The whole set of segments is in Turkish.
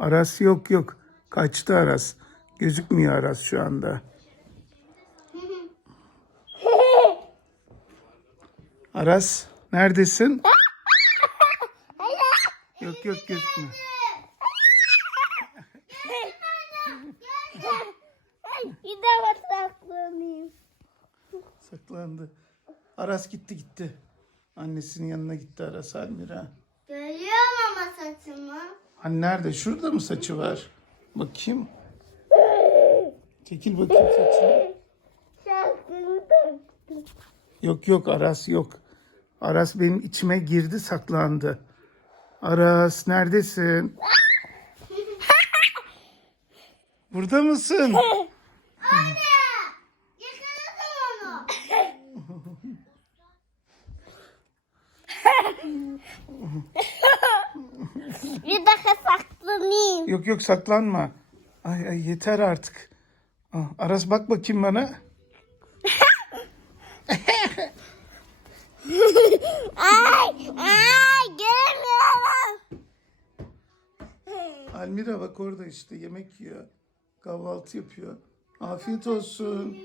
Aras yok yok. Kaçtı Aras. Gözükmüyor Aras şu anda. Aras neredesin? Yok yok gözükmüyor. Saklanayım. Saklandı. Aras gitti gitti. Annesinin yanına gitti Aras Almira. Görüyorum ama saçımı. Hani nerede? Şurada mı saçı var? Bakayım. Çekil bakayım saçını. Yok yok Aras yok. Aras benim içime girdi saklandı. Aras neredesin? Burada mısın? Yakaladım onu. Bir dakika saklanayım. Yok yok saklanma. Ay ay yeter artık. Ah, Aras bak bakayım bana. Ay, ay göremiyorum. Almira bak orada işte yemek yiyor. Kahvaltı yapıyor. Afiyet olsun.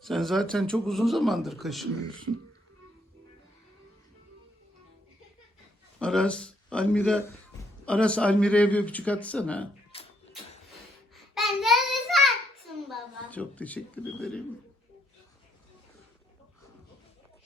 Sen zaten çok uzun zamandır kaşınıyorsun. Aras, Almira, Aras Almira'ya bir öpücük atsana. Ben de sen baba. Çok teşekkür ederim.